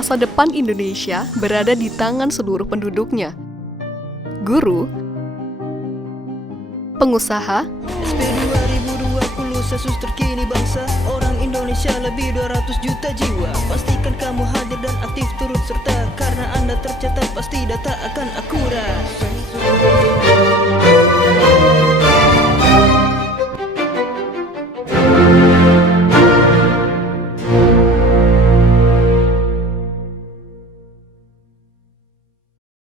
masa depan Indonesia berada di tangan seluruh penduduknya. Guru, pengusaha, SP 2020 sensus terkini bangsa orang Indonesia lebih 200 juta jiwa. Pastikan kamu hadir dan aktif turut serta, karena Anda tercatat pasti data akan akurat.